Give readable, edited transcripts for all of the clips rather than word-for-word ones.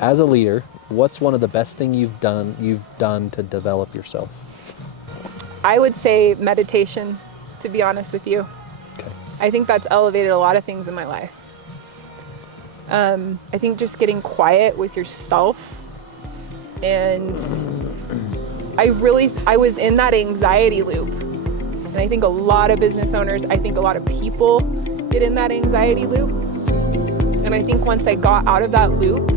As a leader, what's one of the best thing you've done to develop yourself? I would say meditation, to be honest with you. Okay. I think that's elevated a lot of things in my life. I think just getting quiet with yourself, and I was in that anxiety loop. And I think a lot of business owners, I think a lot of people get in that anxiety loop. And I think once I got out of that loop,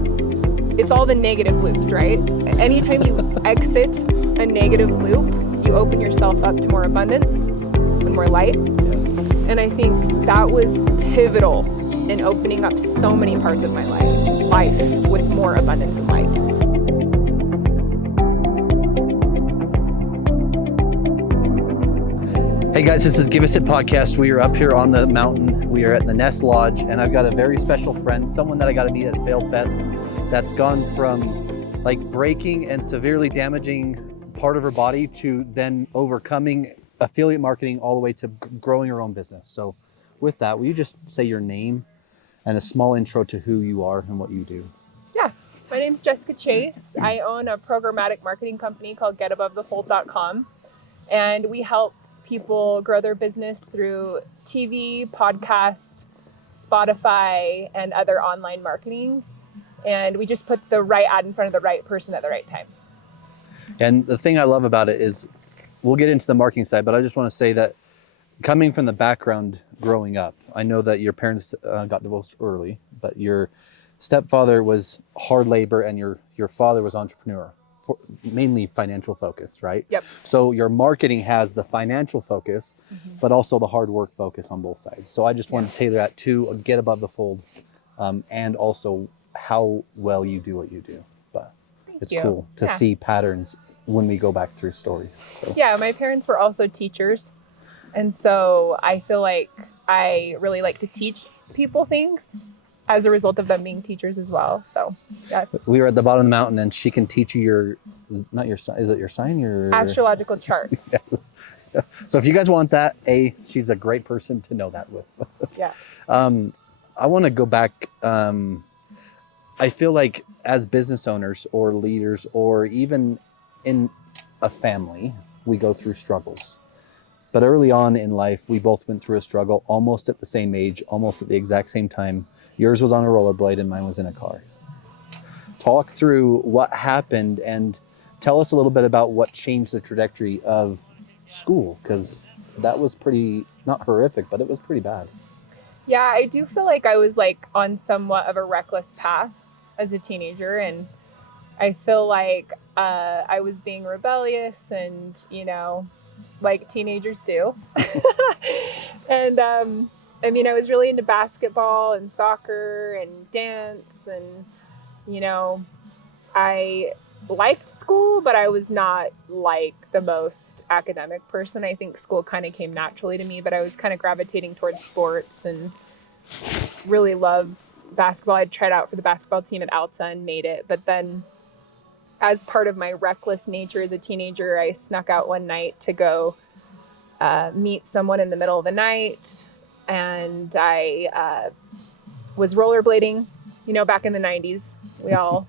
it's all the negative loops, right? Anytime you exit a negative loop, you open yourself up to more abundance and more light. And I think that was pivotal in opening up so many parts of my life with more abundance and light. Hey guys, this is Give Us It Podcast. We are up here on the mountain. We are at the Nest Lodge, and I've got a very special friend, someone that I got to meet at Failed Fest, that's gone from like breaking and severely damaging part of her body to then overcoming affiliate marketing all the way to growing her own business. So with that, will you just say your name and a small intro to who you are and what you do? Yeah, my name's Jessica Chase. I own a programmatic marketing company called GetAboveTheFold.com, and we help people grow their business through TV, podcasts, Spotify, and other online marketing. And we just put the right ad in front of the right person at the right time. And the thing I love about it is, we'll get into the marketing side, but I just want to say that coming from the background growing up, I know that your parents got divorced early, but your stepfather was hard labor and your father was entrepreneur, mainly financial focused, right? Yep. So your marketing has the financial focus, but also the hard work focus on both sides. So I just want to tailor that to Get Above the Fold, and also how well you do what you do. But it's cool to see patterns when we go back through stories. So. Yeah, my parents were also teachers. And so I feel like I really like to teach people things as a result of them being teachers as well. So that's... We were at the bottom of the mountain, and she can teach you not your sign, is it your sign? Your astrological chart. Yes. So if you guys want that, she's a great person to know that with. Yeah. I want to go back. I feel like as business owners or leaders, or even in a family, we go through struggles. But early on in life, we both went through a struggle almost at the same age, almost at the exact same time. Yours was on a rollerblade and mine was in a car. Talk through what happened and tell us a little bit about what changed the trajectory of school, because that was pretty, not horrific, but it was pretty bad. Yeah, I do feel like I was like on somewhat of a reckless path as a teenager, and I feel like I was being rebellious and, like teenagers do. And I mean, I was really into basketball and soccer and dance, and I liked school, but I was not like the most academic person. I think school kind of came naturally to me, but I was kind of gravitating towards sports and really loved basketball. I'd tried out for the basketball team at Alta and made it, but then as part of my reckless nature as a teenager, I snuck out one night to go meet someone in the middle of the night. And I was rollerblading, back in the 90s. We all,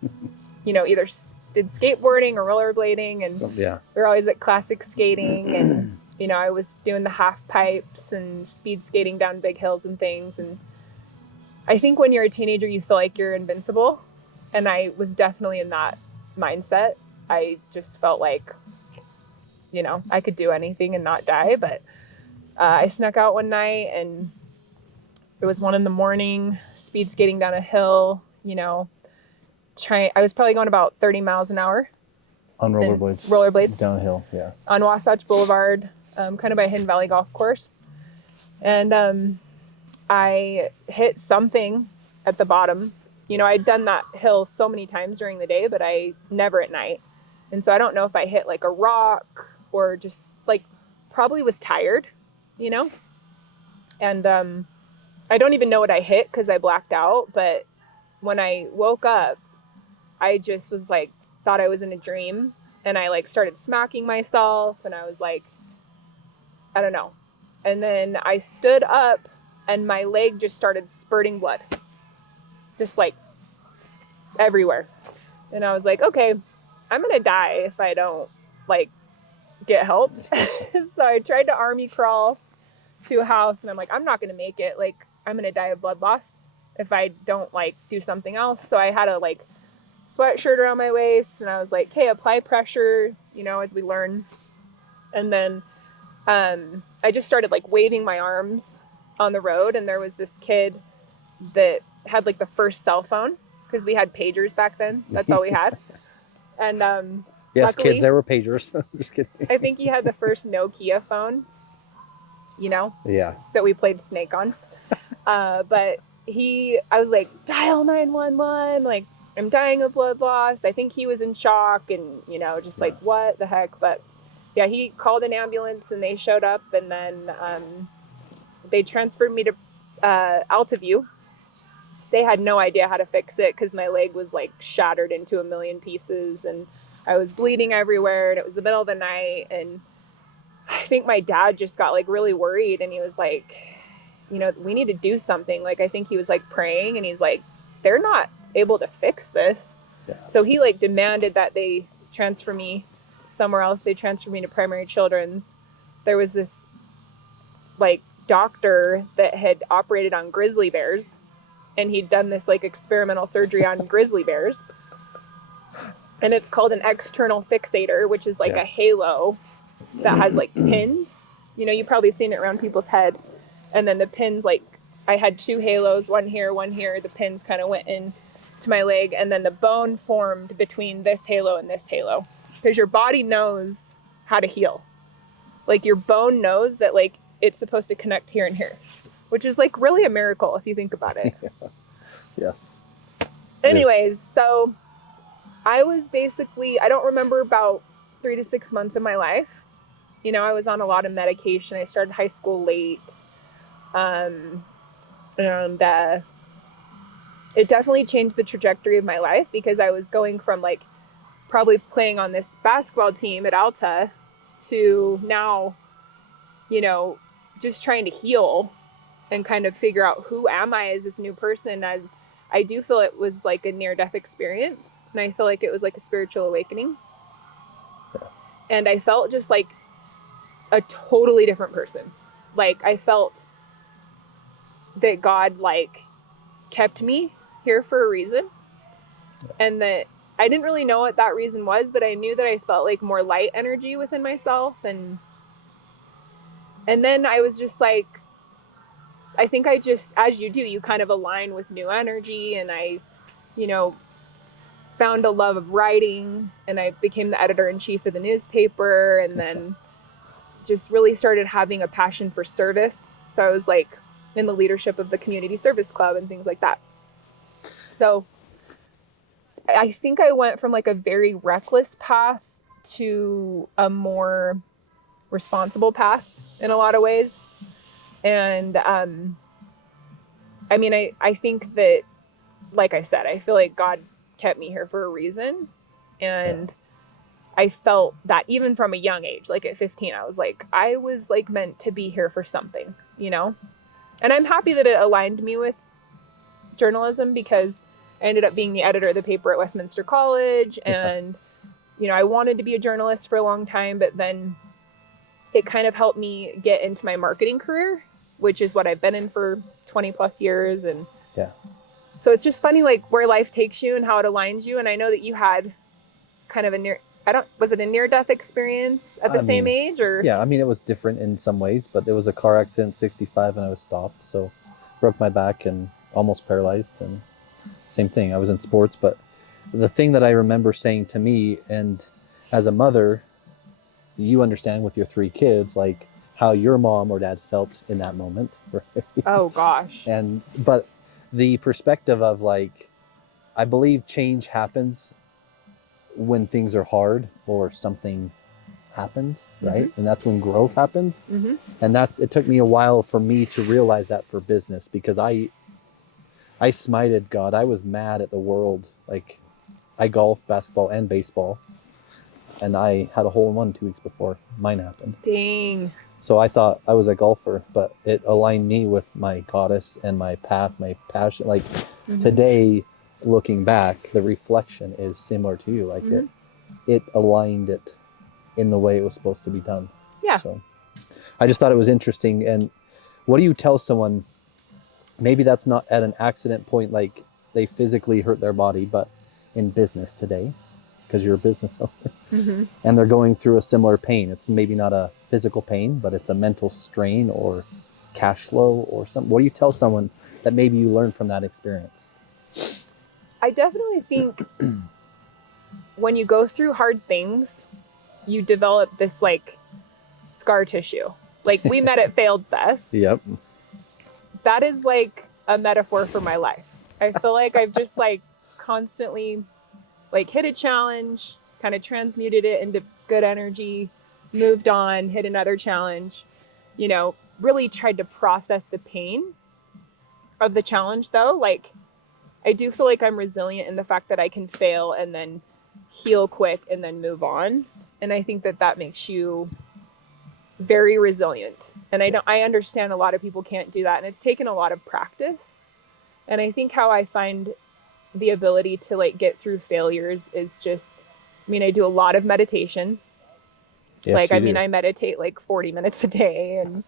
either did skateboarding or rollerblading. And we were always at classic skating. And, I was doing the half pipes and speed skating down big hills and things. And I think when you're a teenager, you feel like you're invincible. And I was definitely in that mindset. I just felt like, I could do anything and not die. But I snuck out one night, and it was 1 a.m, speed skating down a hill, I was probably going about 30 miles an hour. On rollerblades. Rollerblades. Downhill, yeah. On Wasatch Boulevard, kind of by Hidden Valley Golf Course. And I hit something at the bottom. I'd done that hill so many times during the day, but I never at night. And so I don't know if I hit like a rock or just like probably was tired, And I don't even know what I hit because I blacked out. But when I woke up, I just was like, thought I was in a dream. And I like started smacking myself, and I was like, I don't know. And then I stood up and my leg just started spurting blood. Just like everywhere. And I was like, okay, I'm going to die if I don't like get help. So I tried to army crawl to a house and I'm like, I'm not going to make it. Like, I'm going to die of blood loss if I don't like do something else. So I had a like sweatshirt around my waist and I was like, hey, apply pressure, you know, as we learn. And then I just started like waving my arms on the road. And there was this kid that had like the first cell phone because we had pagers back then. That's all we had. And Yes, luckily, kids, there were pagers. Just kidding. I think he had the first Nokia phone, you know, Yeah. that we played Snake on. But I was like, dial 911, like, I'm dying of blood loss. I think he was in shock and, you know, just like, what the heck? But yeah, he called an ambulance and they showed up and then they transferred me to Altaview. They had no idea how to fix it because my leg was like shattered into a million pieces and I was bleeding everywhere and it was the middle of the night. And I think my dad just got like really worried and he was like, you know, we need to do something. Like, I think he was like praying and he's like, they're not able to fix this. Yeah. So he like demanded that they transfer me somewhere else. They transferred me to Primary Children's. There was this like doctor that had operated on grizzly bears and he'd done this like experimental surgery on grizzly bears. And it's called an external fixator, which is like a halo that has like pins. You know, you've probably seen it around people's head. And then the pins, like I had 2 halos, one here, one here. The pins kind of went in to my leg. And then the bone formed between this halo and this halo. Because your body knows how to heal. Like your bone knows that like it's supposed to connect here and here. Which is like really a miracle if you think about it. Yes. Anyways, so I was basically, I don't remember about 3 to 6 months of my life. You know, I was on a lot of medication. I started high school late. And it definitely changed the trajectory of my life because I was going from like probably playing on this basketball team at Alta to now, you know, just trying to heal and kind of figure out who am I as this new person. I do feel it was like a near-death experience. And I feel like it was like a spiritual awakening. Yeah. And I felt just like a totally different person. Like I felt that God like kept me here for a reason. Yeah. And that I didn't really know what that reason was, but I knew that I felt like more light energy within myself. And then I was just like, I think I just, as you do, you kind of align with new energy. And I, you know, found a love of writing and I became the editor-in-chief of the newspaper and then just really started having a passion for service. So I was like in the leadership of the community service club and things like that. So I think I went from like a very reckless path to a more responsible path in a lot of ways. And, I mean, I think that, like I said, I feel like God kept me here for a reason. And I felt that even from a young age, like at 15, I was like meant to be here for something, you know? And I'm happy that it aligned me with journalism because I ended up being the editor of the paper at Westminster College. And, you know, I wanted to be a journalist for a long time, but then it kind of helped me get into my marketing career, which is what I've been in for 20 plus years. And so it's just funny, like where life takes you and how it aligns you. And I know that you had kind of was it a near-death experience at the same age or? Yeah, I mean, it was different in some ways, but there was a car accident, 65, and I was stopped. So broke my back and almost paralyzed. And same thing, I was in sports. But the thing that I remember saying to me, and as a mother, you understand with your 3 kids, like how your mom or dad felt in that moment. Right? Oh gosh. But the perspective of like, I believe change happens when things are hard or something happens, right? And that's when growth happens. And it took me a while for me to realize that for business because I smited God. I was mad at the world. Like I golfed, basketball, and baseball. And I had a hole-in-one 2 weeks before mine happened. Dang. So I thought I was a golfer, but it aligned me with my goddess and my path, my passion. Like today, looking back, the reflection is similar to you. Like it aligned it in the way it was supposed to be done. Yeah. So I just thought it was interesting. And what do you tell someone, maybe that's not at an accident point, like they physically hurt their body, but in business today, because you're a business owner, and they're going through a similar pain. It's maybe not a physical pain, but it's a mental strain or cash flow or something. What do you tell someone that maybe you learned from that experience? I definitely think when you go through hard things, you develop this like scar tissue. Like we met at Failed Fest. Yep. That is like a metaphor for my life. I feel like I've just like constantly like hit a challenge, kind of transmuted it into good energy, moved on, hit another challenge, you know, really tried to process the pain of the challenge though. Like I do feel like I'm resilient in the fact that I can fail and then heal quick and then move on. And I think that that makes you very resilient. And I understand a lot of people can't do that. And it's taken a lot of practice. And I think how I find the ability to like get through failures is just, I mean, I do a lot of meditation. Yes, like, I mean, do. I meditate like 40 minutes a day, and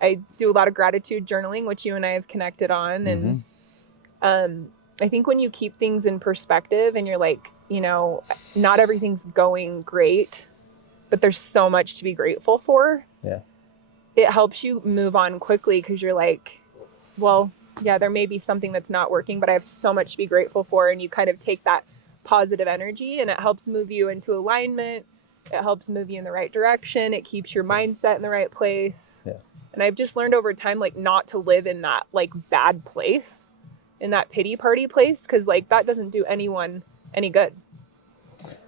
I do a lot of gratitude journaling, which you and I have connected on. And I think when you keep things in perspective and you're like, you know, not everything's going great, but there's so much to be grateful for. Yeah. It helps you move on quickly because you're like, well, yeah, there may be something that's not working, but I have so much to be grateful for. And you kind of take that positive energy and it helps move you into alignment. It helps move you in the right direction. It keeps your mindset in the right place. Yeah. And I've just learned over time, like, not to live in that like bad place, in that pity party place, because like that doesn't do anyone any good.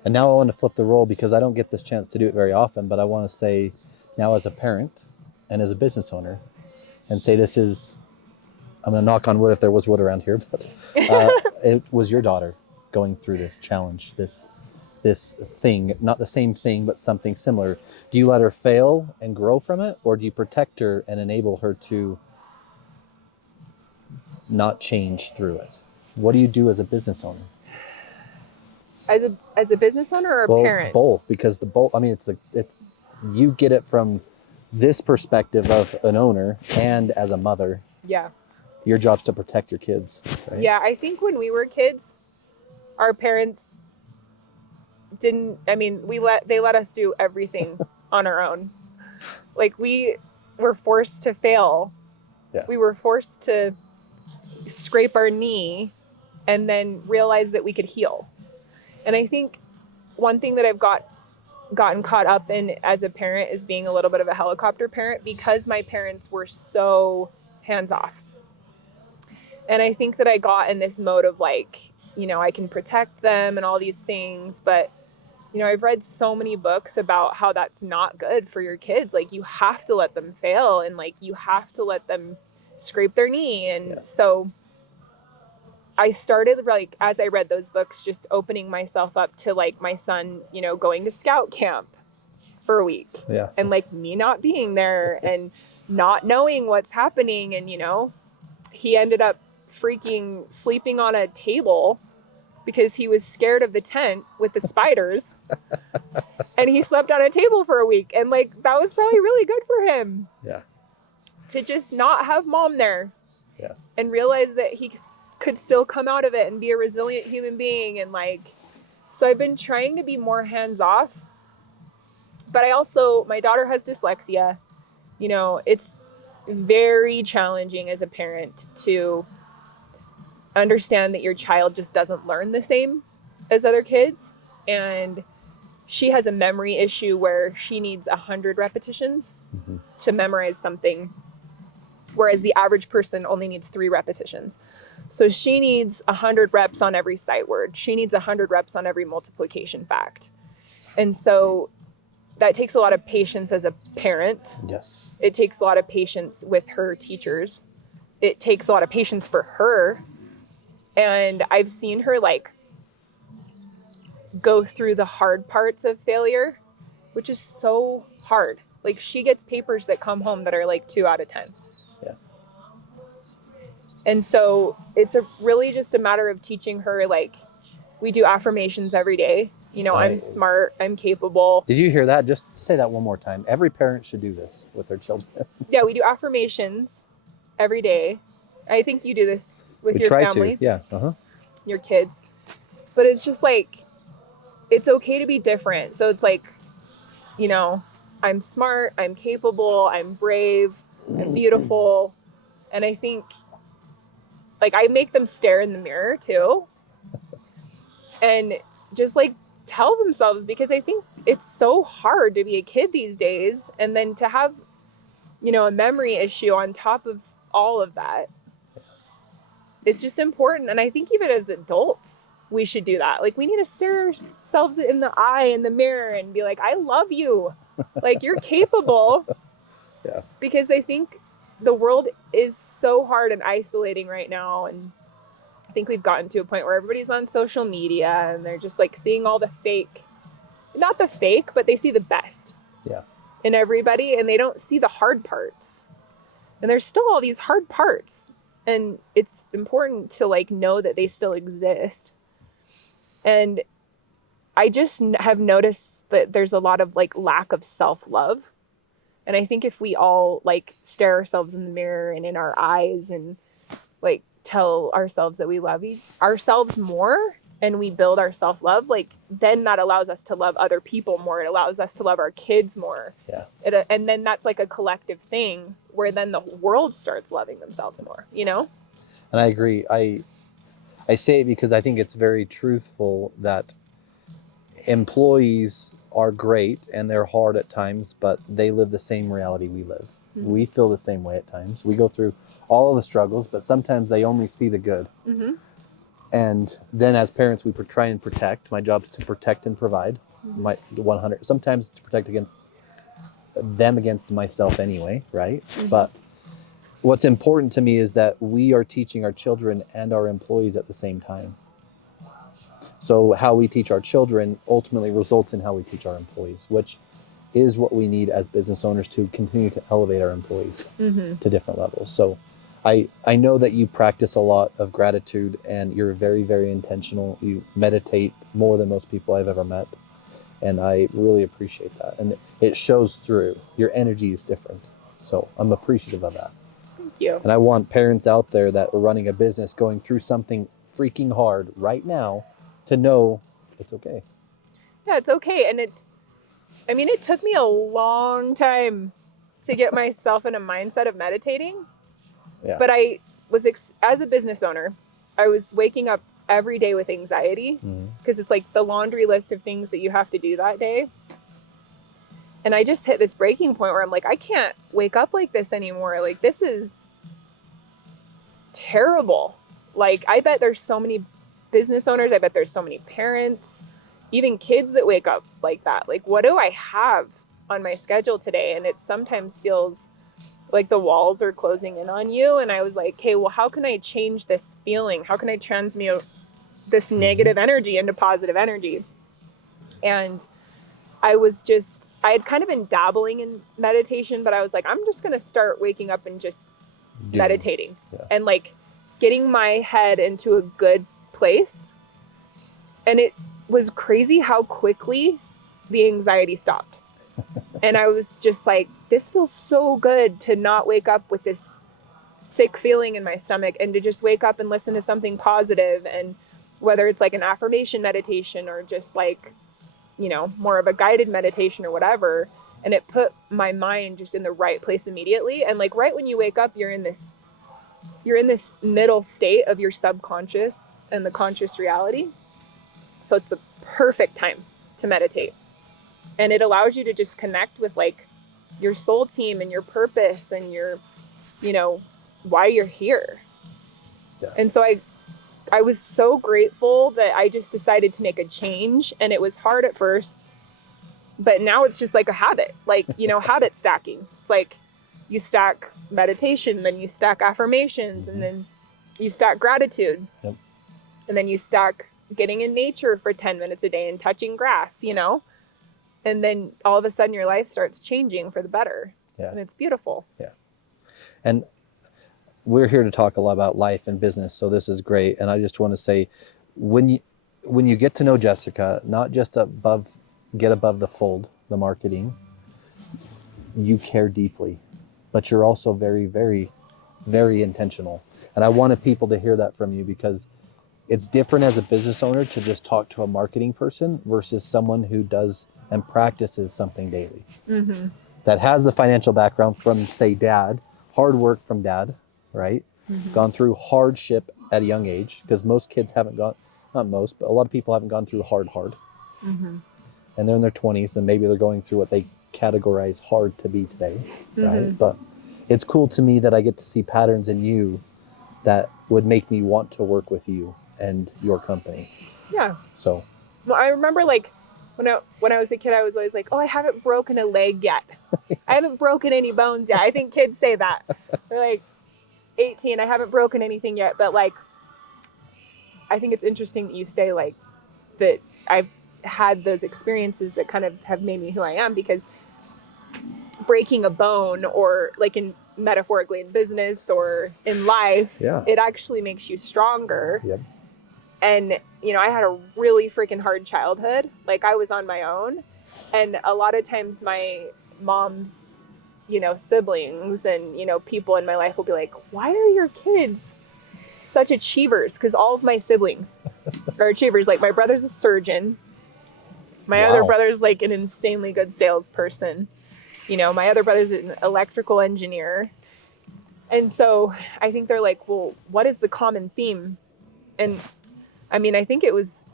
And now I want to flip the role because I don't get this chance to do it very often, but I want to say now as a parent and as a business owner and say this is, I'm going to knock on wood if there was wood around here, but it was your daughter going through this challenge, this thing, not the same thing, but something similar. Do you let her fail and grow from it, or do you protect her and enable her to not change through it? What do you do as a business owner? As a business owner or a parent? Both, because I mean, it's you get it from this perspective of an owner and as a mother. Yeah. Your job's to protect your kids, right? Yeah, I think when we were kids, our parents didn't, I mean, they let us do everything on our own. Like we were forced to fail. Yeah. We were forced to scrape our knee and then realize that we could heal. And I think one thing that I've gotten caught up in as a parent is being a little bit of a helicopter parent, because my parents were so hands-off. And I think that I got in this mode of like, you know, I can protect them and all these things, but you know, I've read so many books about how that's not good for your kids. Like you have to let them fail, and like you have to let them scrape their knee. And so I started, like, as I read those books, just opening myself up to like my son, you know, going to scout camp for a week. Yeah. And like me not being there and not knowing what's happening. And, you know, he ended up freaking sleeping on a table because he was scared of the tent with the spiders. And he slept on a table for a week. And like, that was probably really good for him. Yeah. To just not have mom there. Yeah. And realize that he could still come out of it and be a resilient human being. And like, so I've been trying to be more hands-off, but my daughter has dyslexia. You know, it's very challenging as a parent to understand that your child just doesn't learn the same as other kids. And she has a memory issue where she needs 100 repetitions to memorize something, whereas the average person only needs 3 repetitions. So she needs 100 reps on every sight word. She needs 100 reps on every multiplication fact. And so that takes a lot of patience as a parent. Yes. It takes a lot of patience with her teachers. It takes a lot of patience for her. And I've seen her like go through the hard parts of failure, which is so hard. Like she gets papers that come home that are like 2 out of 10. Yeah. And so it's really just a matter of teaching her, like, we do affirmations every day. You know, I'm smart, I'm capable. Did you hear that? Just say that one more time. Every parent should do this with their children. Yeah, we do affirmations every day. I think you do this with your family. Yeah. Your kids. But it's just like, it's okay to be different. So it's like, you know, I'm smart, I'm capable, I'm brave, I'm beautiful. And I think, like, I make them stare in the mirror too. And just like tell themselves, because I think it's so hard to be a kid these days. And then to have, you know, a memory issue on top of all of that. It's just important. And I think even as adults, we should do that. Like, we need to stare ourselves in the eye in the mirror and be like, I love you. Like, you're capable. Yeah. Because I think the world is so hard and isolating right now. And I think we've gotten to a point where everybody's on social media and they're just like seeing all the fake, not the fake, but they see the best in everybody, and they don't see the hard parts. And there's still all these hard parts. And it's important to like know that they still exist. And I just have noticed that there's a lot of like lack of self-love. And I think if we all like stare ourselves in the mirror and in our eyes and like tell ourselves that we love ourselves more, and we build our self-love, like, then that allows us to love other people more. It allows us to love our kids more. Yeah. And then that's like a collective thing where then the world starts loving themselves more, you know? And I agree. I say it because I think it's very truthful that employees are great and they're hard at times, but they live the same reality we live. Mm-hmm. We feel the same way at times. We go through all of the struggles, but sometimes they only see the good. Mm-hmm. And then as parents, we try and protect. My job is to protect and provide. Mm-hmm. My 100, sometimes to protect against myself anyway, right? Mm-hmm. But what's important to me is that we are teaching our children and our employees at the same time. So how we teach our children ultimately results in how we teach our employees, which is what we need as business owners to continue to elevate our employees to different levels. So I know that you practice a lot of gratitude and you're very, very intentional. You meditate more than most people I've ever met. And I really appreciate that. And it shows through. Your energy is different. So I'm appreciative of that. Thank you. And I want parents out there that are running a business going through something freaking hard right now to know it's okay. Yeah, it's okay. And it took me a long time to get myself in a mindset of meditating. Yeah. But I was, as a business owner, I was waking up every day with anxiety because it's like the laundry list of things that you have to do that day. And I just hit this breaking point where I'm like, I can't wake up like this anymore. Like, this is terrible. Like, I bet there's so many business owners. I bet there's so many parents, even kids that wake up like that. Like, what do I have on my schedule today? And it sometimes feels like the walls are closing in on you. And I was like, okay, well, how can I change this feeling? How can I transmute this negative energy into positive energy? And I had kind of been dabbling in meditation, but I was like, I'm just going to start waking up and just meditating and like getting my head into a good place. And it was crazy how quickly the anxiety stopped. And I was just like, this feels so good to not wake up with this sick feeling in my stomach and to just wake up and listen to something positive. And whether it's like an affirmation meditation or just like, you know, more of a guided meditation or whatever. And it put my mind just in the right place immediately. And like, right when you wake up, you're in this middle state of your subconscious and the conscious reality. So it's the perfect time to meditate. And it allows you to just connect with like your soul team and your purpose and your, you know, why you're here. Yeah. And so I was so grateful that I just decided to make a change. And it was hard at first, but now it's just like a habit, like, you know, habit stacking. It's like you stack meditation, then you stack affirmations, and then you stack gratitude. Yep. And then you stack getting in nature for 10 minutes a day and touching grass, you know? And then all of a sudden your life starts changing for the better. Yeah. And it's beautiful. Yeah. And we're here to talk a lot about life and business, so this is great. And I just want to say, when you get to know Jessica, not just get above the fold, the marketing, you care deeply, but you're also very, very, very intentional. And I wanted people to hear that from you, because it's different as a business owner to just talk to a marketing person versus someone who does and practices something daily. Mm-hmm. That has the financial background from, say, dad, hard work from dad, right? Mm-hmm. Gone through hardship at a young age, because most kids haven't gone, not most, but a lot of people haven't gone through hard. Mm-hmm. And they're in their 20s, and maybe they're going through what they categorize hard to be today, right? Mm-hmm. But it's cool to me that I get to see patterns in you that would make me want to work with you and your company. Yeah. So. Well, I remember like when I was a kid, I was always like, oh, I haven't broken a leg yet. I haven't broken any bones yet. I think kids say that. They're like 18, I haven't broken anything yet. But like, I think it's interesting that you say like that I've had those experiences that kind of have made me who I am, because breaking a bone, or like in metaphorically in business or in life, it actually makes you stronger. Yep. And, you know, I had a really freaking hard childhood. Like, I was on my own. And a lot of times my mom's, you know, siblings and, you know, people in my life will be like, why are your kids such achievers? Because all of my siblings are achievers. Like, my brother's a surgeon. My other brother's like an insanely good salesperson. You know, my other brother's an electrical engineer. And so I think they're like, well, what is the common theme? And I mean, I think it was,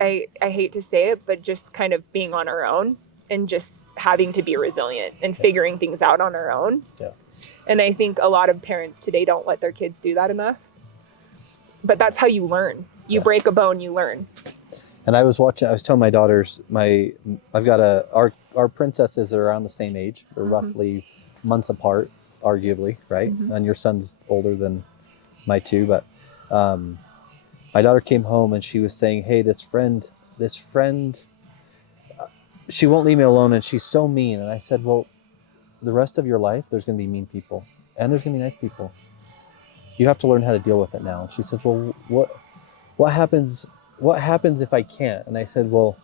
I hate to say it, but just kind of being on our own and just having to be resilient and figuring things out on our own. Yeah. And I think a lot of parents today don't let their kids do that enough. But that's how you learn. You break a bone, you learn. And I was telling my daughters, our princesses are around the same age. They're roughly months apart, arguably, right? And your son's older than my two, but my daughter came home and she was saying, hey, this friend, she won't leave me alone and she's so mean. And I said, well, the rest of your life, there's going to be mean people and there's going to be nice people. You have to learn how to deal with it now. And she says, well, what happens if I can't? And I said, well,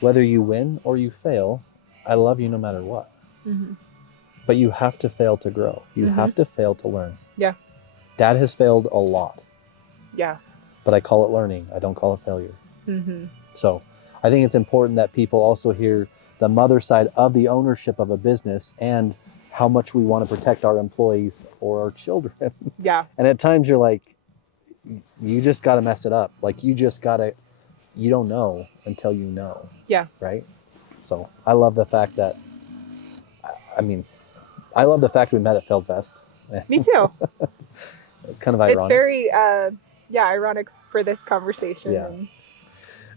whether you win or you fail, I love you no matter what. Mm-hmm. But you have to fail to grow. You have to fail to learn. Yeah. Dad has failed a lot. Yeah. But I call it learning. I don't call it failure. Mm-hmm. So I think it's important that people also hear the mother side of the ownership of a business and how much we want to protect our employees or our children. Yeah. And at times you're like, you just got to mess it up. Like you don't know until you know. Yeah. Right? So I love the fact that, we met at Feld Fest. Me too. It's kind of ironic. It's very, ironic for this conversation. Yeah.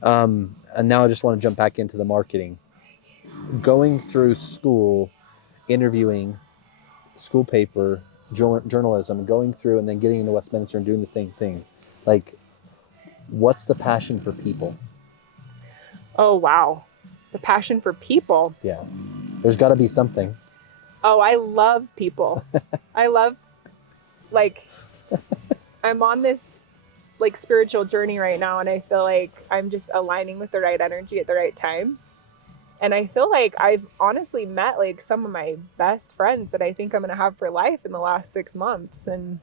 And now I just want to jump back into the marketing. Going through school, interviewing, school paper, journalism, going through and then getting into Westminster and doing the same thing. Like, what's the passion for people? Oh, wow. The passion for people. Yeah. There's got to be something. Oh, I love people. I'm on this like spiritual journey right now, and I feel like I'm just aligning with the right energy at the right time. And I feel like I've honestly met like some of my best friends that I think I'm going to have for life in the last 6 months. And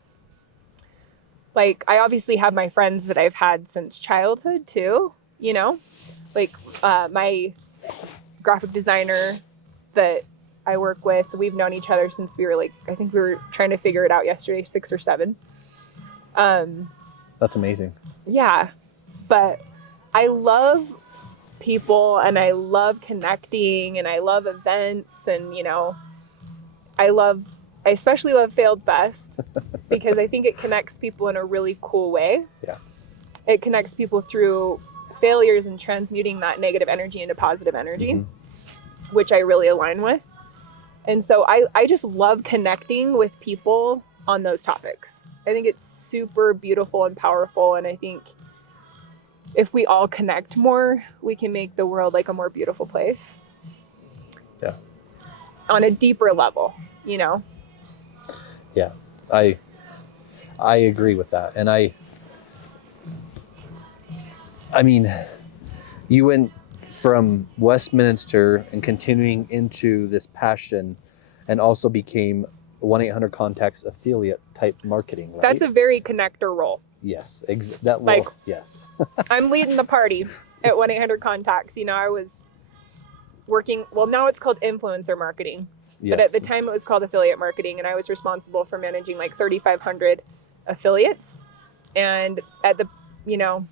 like, I obviously have my friends that I've had since childhood too, you know, like my graphic designer that I work with, we've known each other since we were like, I think we were trying to figure it out yesterday, 6 or 7. That's amazing. Yeah. But I love people and I love connecting and I love events and, you know, I especially love Failed Fest because I think it connects people in a really cool way. Yeah. It connects people through failures and transmuting that negative energy into positive energy, which I really align with. And so I just love connecting with people on those topics. I think it's super beautiful and powerful. And I think if we all connect more, we can make the world like a more beautiful place. Yeah. On a deeper level, you know? Yeah. I I agree with that. And I mean, you went from Westminster and continuing into this passion and also became 1-800-Contacts affiliate type marketing, right? That's a very connector role. Yes. That will, Like, yes. I'm leading the party at 1-800-Contacts. You know, I was working, well, now it's called influencer marketing. Yes. But at the time it was called affiliate marketing, and I was responsible for managing like 3,500 affiliates. And at the, you know,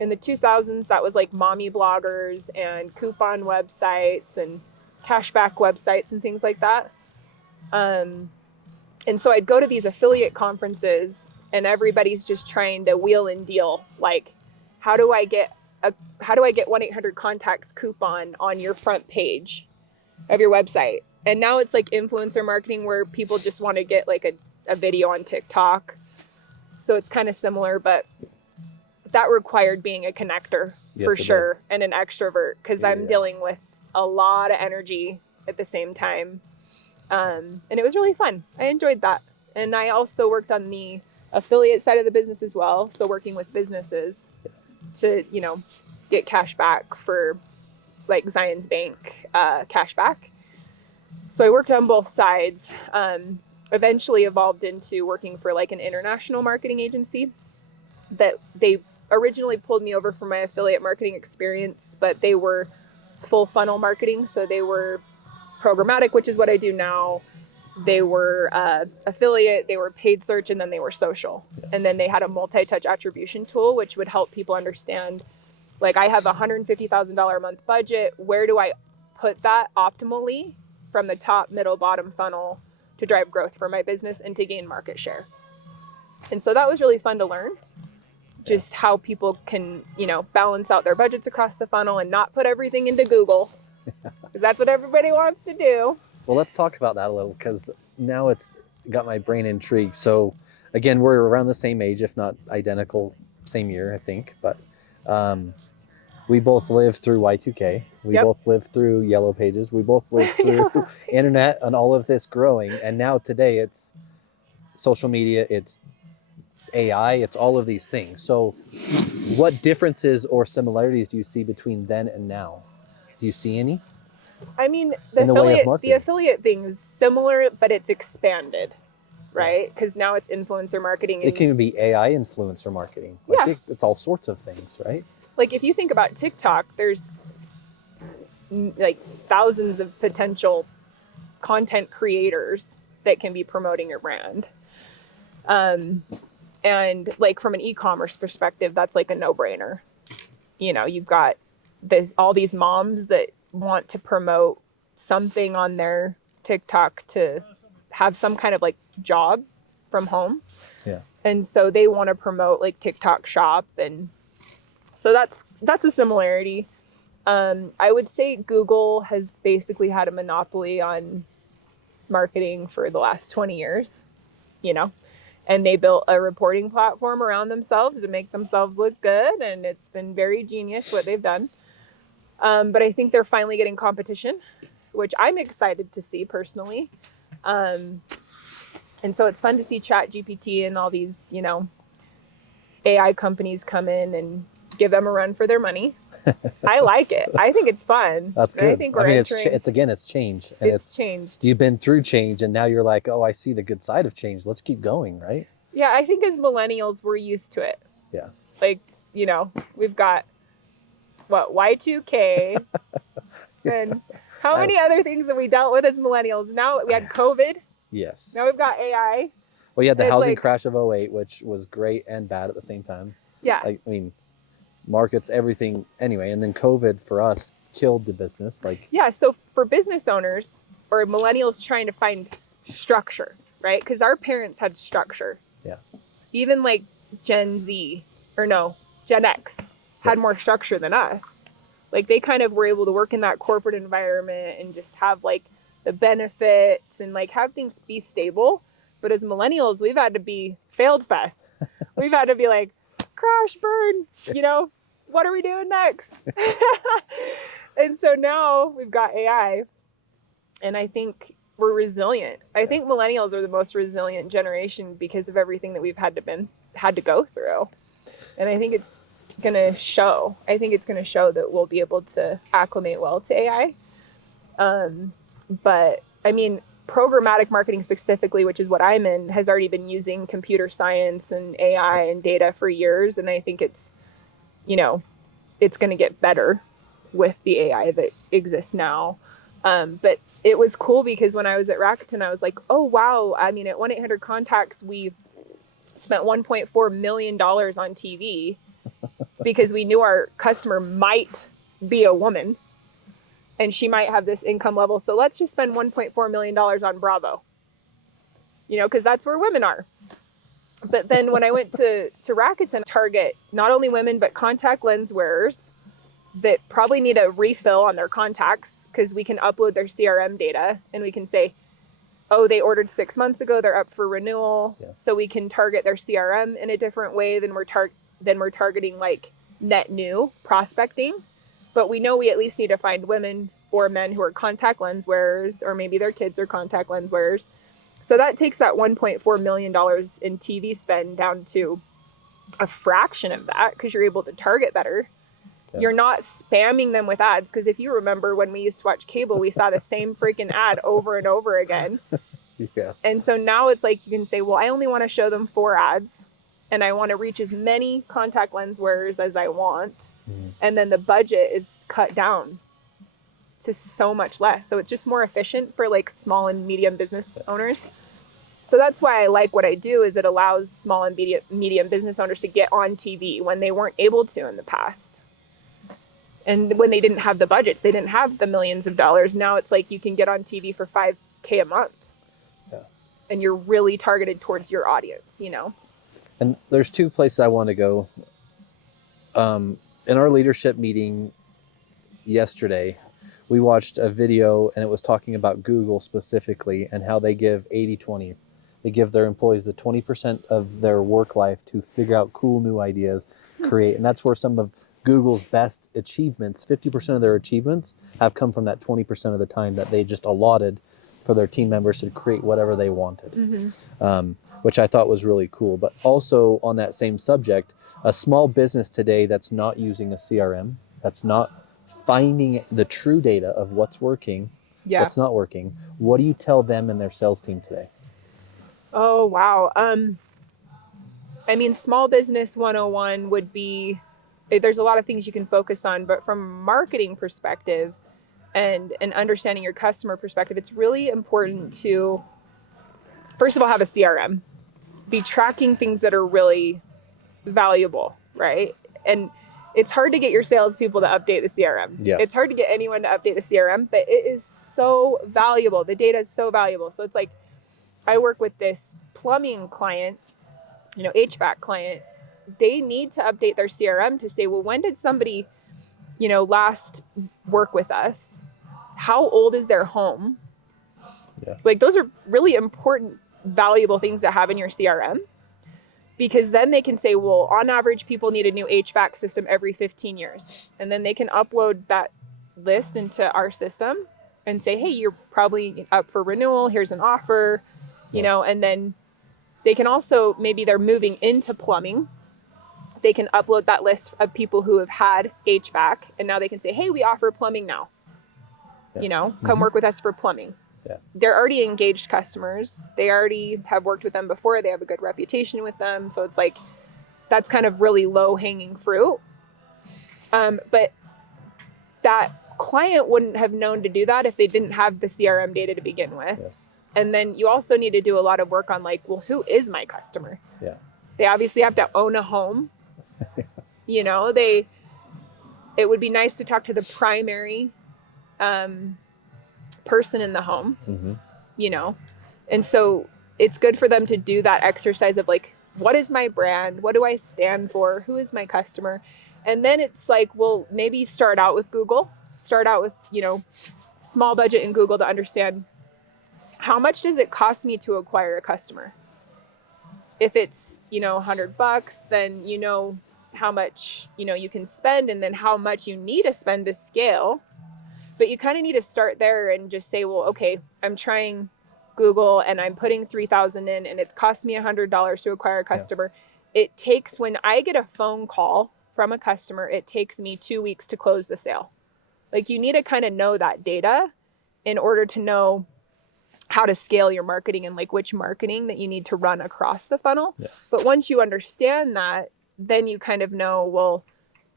in the 2000s, that was like mommy bloggers and coupon websites and cashback websites and things like that. And so I'd go to these affiliate conferences and everybody's just trying to wheel and deal. Like, how do I get 1-800-Contacts coupon on your front page of your website? And now it's like influencer marketing where people just want to get like a video on TikTok. So it's kind of similar, but that required being a connector for sure and an extrovert, because I'm dealing with a lot of energy at the same time. And it was really fun. I enjoyed that. And I also worked on the affiliate side of the business as well. So working with businesses to, you know, get cash back for like Zion's Bank cash back. So I worked on both sides. Eventually evolved into working for like an international marketing agency that they originally pulled me over for my affiliate marketing experience, but they were full funnel marketing. So they were programmatic, which is what I do now. They were affiliate, they were paid search, and then they were social. And then they had a multi-touch attribution tool, which would help people understand, like, I have a $150,000 a month budget. Where do I put that optimally from the top, middle, bottom funnel to drive growth for my business and to gain market share? And so that was really fun to learn. Just how people can, you know, balance out their budgets across the funnel and not put everything into Google. That's what everybody wants to do. Well, let's talk about that a little, because now it's got my brain intrigued. So again, we're around the same age, if not identical, same year, I think. But we both lived through Y2K. We both lived through Yellow Pages. We both lived through internet and all of this growing. And now today it's social media, it's AI, it's all of these things. So what differences or similarities do you see between then and now? Do you see any? I mean, the affiliate thing's similar, but it's expanded, right? Because now it's influencer marketing. It can be AI influencer marketing. Like it's all sorts of things, right? Like if you think about TikTok, there's like thousands of potential content creators that can be promoting your brand. And like from an e-commerce perspective, that's like a no-brainer. You know, you've got all these moms that want to promote something on their TikTok to have some kind of like job from home. Yeah. And so they want to promote like TikTok shop. And so that's a similarity. I would say Google has basically had a monopoly on marketing for the last 20 years, you know, and they built a reporting platform around themselves to make themselves look good. And it's been very genius what they've done. But I think they're finally getting competition, which I'm excited to see personally. And so it's fun to see ChatGPT and all these, you know, AI companies come in and give them a run for their money. I like it. I think it's fun. That's good. I think it's change. And it's changed. You've been through change and now you're like, oh, I see the good side of change. Let's keep going, right? Yeah, I think as millennials, we're used to it. Yeah. Like, you know, we've got Y2K and how many other things have we dealt with as millennials? Now we had COVID. Yes. Now we've got AI. Well, you had the housing crash of 2008, which was great and bad at the same time. Yeah. I mean, markets, everything anyway. And then COVID for us killed the business. Yeah. So for business owners or millennials trying to find structure, right? Because our parents had structure. Yeah. Even like Gen X had more structure than us. Like they kind of were able to work in that corporate environment and just have like the benefits and like have things be stable. But as millennials, we've had to be failed fast. We've had to be like, crash, burn, you know, what are we doing next? And so now we've got AI. And I think we're resilient. I think millennials are the most resilient generation because of everything that we've had to go through. And I think it's going to show. I think it's going to show that we'll be able to acclimate well to AI. But I mean, programmatic marketing specifically, which is what I'm in, has already been using computer science and AI and data for years. And I think it's, you know, it's going to get better with the AI that exists now. But it was cool because when I was at Rakuten, I was like, oh, wow. I mean, at 1-800-CONTACTS, we spent $1.4 million on TV because we knew our customer might be a woman and she might have this income level. So let's just spend $1.4 million on Bravo, you know, because that's where women are. But then when I went to Rakuten, target not only women, but contact lens wearers that probably need a refill on their contacts because we can upload their CRM data and we can say, oh, they ordered 6 months ago, they're up for renewal. Yeah. So we can target their CRM in a different way than we're targeting like net new prospecting. But we know we at least need to find women or men who are contact lens wearers, or maybe their kids are contact lens wearers. So that takes that $1.4 million in TV spend down to a fraction of that because you're able to target better. Yeah. You're not spamming them with ads. Because if you remember when we used to watch cable, we saw the same freaking ad over and over again. Yeah. And so now it's like you can say, well, I only want to show them 4 ads and I want to reach as many contact lens wearers as I want. Mm-hmm. And then the budget is cut down to so much less. So it's just more efficient for like small and medium business owners. So that's why I like what I do is it allows small and medium business owners to get on TV when they weren't able to in the past. And when they didn't have the budgets, they didn't have the millions of dollars. Now it's like you can get on TV for $5,000 a month. Yeah. And you're really targeted towards your audience, you know? And there's 2 places I want to go. In our leadership meeting yesterday, we watched a video and it was talking about Google specifically and how they give 80-20. They give their employees the 20% of their work life to figure out cool new ideas, create. And that's where some of Google's best achievements, 50% of their achievements have come from that 20% of the time that they just allotted for their team members to create whatever they wanted, mm-hmm. Which I thought was really cool. But also on that same subject, a small business today that's not using a CRM, that's not finding the true data of what's working, what's not working, what do you tell them and their sales team today? Oh, wow. I mean, small business 101 would be, there's a lot of things you can focus on, but from a marketing perspective and understanding your customer perspective, it's really important to, first of all, have a CRM. Be tracking things that are really valuable, right? And it's hard to get your salespeople to update the CRM. Yes. It's hard to get anyone to update the CRM, but it is so valuable. The data is so valuable. So it's like, I work with this plumbing client, you know, HVAC client. They need to update their CRM to say, well, when did somebody, you know, last work with us? How old is their home? Yeah. Like those are really important, valuable things to have in your CRM, because then they can say, well, on average, people need a new HVAC system every 15 years. And then they can upload that list into our system and say, hey, you're probably up for renewal. Here's an offer, you know, and then they can also, maybe they're moving into plumbing. They can upload that list of people who have had HVAC. And now they can say, hey, we offer plumbing now, you know, come work with us for plumbing. Yeah. They're already engaged customers. They already have worked with them before. They have a good reputation with them. So it's like, that's kind of really low hanging fruit. But that client wouldn't have known to do that if they didn't have the CRM data to begin with. Yes. And then you also need to do a lot of work on like, well, who is my customer? Yeah. They obviously have to own a home. You know, it would be nice to talk to the primary, person in the home, mm-hmm. you know? And so it's good for them to do that exercise of like, what is my brand? What do I stand for? Who is my customer? And then it's like, well, maybe start out with Google, start out with, you know, small budget in Google to understand how much does it cost me to acquire a customer? If it's, you know, $100, then you know how much, you know, you can spend and then how much you need to spend to scale. But you kind of need to start there and just say, well, okay, I'm trying Google and I'm putting 3,000 in and it costs me $100 to acquire a customer. It takes, when I get a phone call from a customer, it takes me 2 weeks to close the sale. Like, you need to kind of know that data in order to know how to scale your marketing and like which marketing that you need to run across the funnel. Yeah. But once you understand that, then you kind of know, well,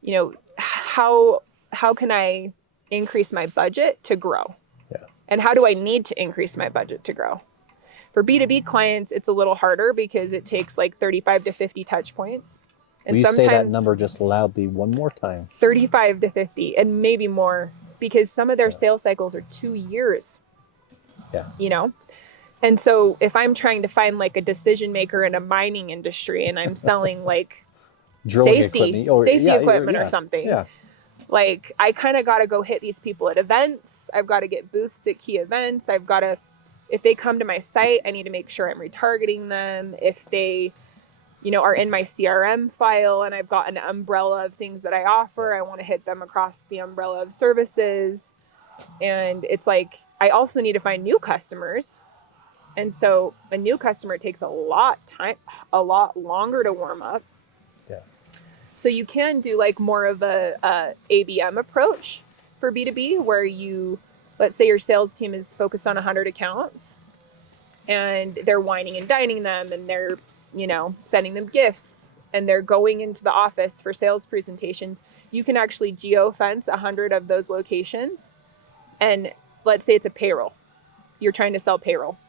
you know, how can I increase my budget to grow? Yeah. And how do I need to increase my budget to grow? For B2B clients, it's a little harder because it takes like 35 to 50 touch points. And Will you sometimes say that number just loudly one more time? 35 to 50 and maybe more, because some of their sales cycles are 2 years. Yeah. You know? And so if I'm trying to find like a decision maker in a mining industry and I'm selling like safety equipment or something, like I kind of got to go hit these people at events. I've got to get booths at key events. I've got to, if they come to my site, I need to make sure I'm retargeting them. If they, you know, are in my CRM file and I've got an umbrella of things that I offer, I want to hit them across the umbrella of services. And it's like, I also need to find new customers. And so a new customer takes a lot longer to warm up. Yeah. So you can do like more of a ABM approach for B2B, where you, let's say your sales team is focused on 100 accounts and they're wining and dining them and they're, you know, sending them gifts and they're going into the office for sales presentations. You can actually geofence 100 of those locations. And let's say it's a payroll. You're trying to sell payroll.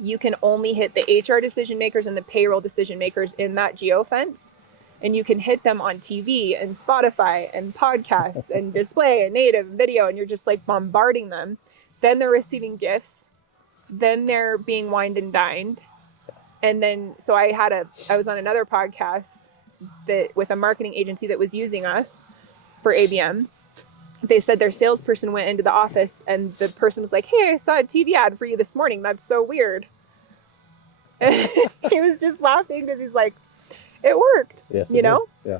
You can only hit the HR decision makers and the payroll decision makers in that geofence. And you can hit them on TV and Spotify and podcasts and display and native and video. And you're just like bombarding them. Then they're receiving gifts. Then they're being wined and dined. And then, so I was on another podcast that with a marketing agency that was using us for ABM. They said their salesperson went into the office and the person was like, hey, I saw a TV ad for you this morning. That's so weird. And he was just laughing because he's like, it worked, yes, you know? Yeah.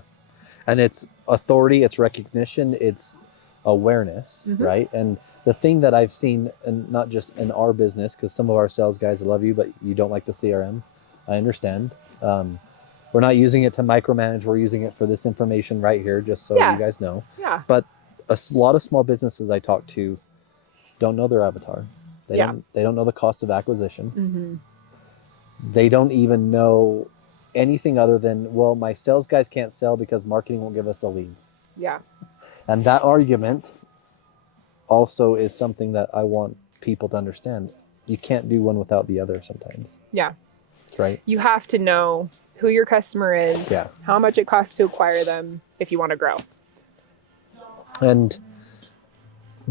And it's authority, it's recognition, it's awareness, right? And the thing that I've seen, and not just in our business, because some of our sales guys love you, but you don't like the CRM. I understand. We're not using it to micromanage. We're using it for this information right here, just so you guys know. Yeah. But a lot of small businesses I talk to don't know their avatar. They don't know the cost of acquisition. They don't even know anything other than, well, my sales guys can't sell because marketing won't give us the leads. Yeah. And that argument also is something that I want people to understand. You can't do one without the other sometimes. Yeah. Right? You have to know who your customer is, how much it costs to acquire them if you want to grow. And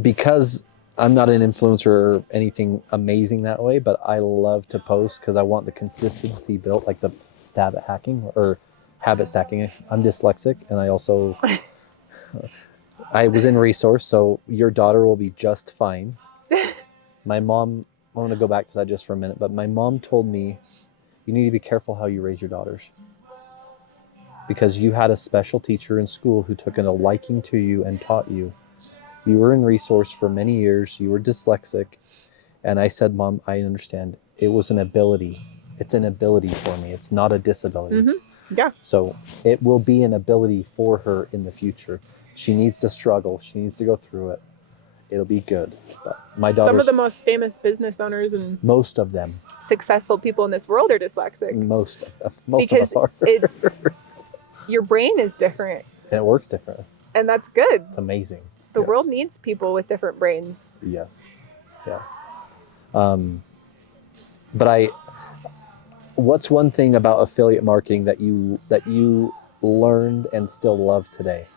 because I'm not an influencer or anything amazing that way, but I love to post because I want the consistency built, like the stab at hacking or habit stacking. I'm dyslexic, and I also I was in resource, so your daughter will be just fine. My mom, I want to go back to that just for a minute, but my mom told me you need to be careful how you raise your daughters, because you had a special teacher in school who took a liking to you and taught you. You were in resource for many years. You were dyslexic. And I said, Mom, I understand. It was an ability. It's an ability for me. It's not a disability. Yeah. So it will be an ability for her in the future. She needs to struggle. She needs to go through it. It'll be good. But my daughter's, some of the most famous business owners and most of them, successful people in this world are dyslexic. Most because of us are. It's your brain is different. And it works different. And that's good. It's amazing. The world needs people with different brains. Yes. Yeah. But what's one thing about affiliate marketing that you learned and still love today?